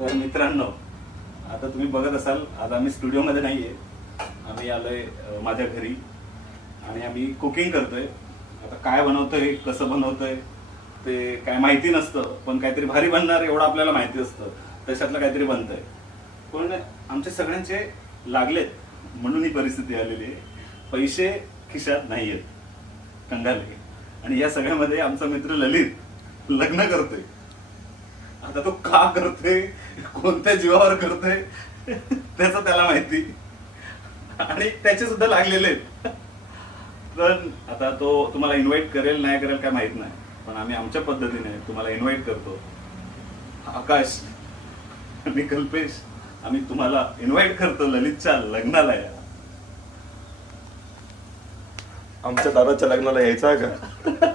तर मित्रांनो, आता तुम्ही बघत असाल, आज आम्ही स्टुडिओमध्ये नाहीये, आम्ही आलोय माझ्या घरी आणि आम्ही कुकिंग करतोय. आता काय बनवतोय, कसं बनवतोय ते काय माहिती नसतं, पण काहीतरी भारी बनणार एवढं आपल्याला माहिती असतं. तशातलं काहीतरी बनतंय, पण आमचे सगळ्यांचे लागलेत म्हणून ही परिस्थिती आलेली आहे. पैसे खिशात नाहीयेत, कंगाले. आणि या सगळ्यामध्ये आमचा मित्र ललित लग्न करतोय. आता तो का करतोय, कोणत्या जीवावर करतोय त्याचं त्याला माहिती, आणि त्याचे सुद्धा लागलेले आहेत. पण आता तो तुम्हाला इन्व्हाइट करेल नाही करेल काय माहित नाही, पण आम्ही आमच्या पद्धतीने तुम्हाला इन्व्हाइट करतो. आकाश आणि कल्पेश, आम्ही तुम्हाला इन्व्हाइट करतो ललितच्या लग्नाला. या आमच्या दादाच्या लग्नाला यायचं आहे का?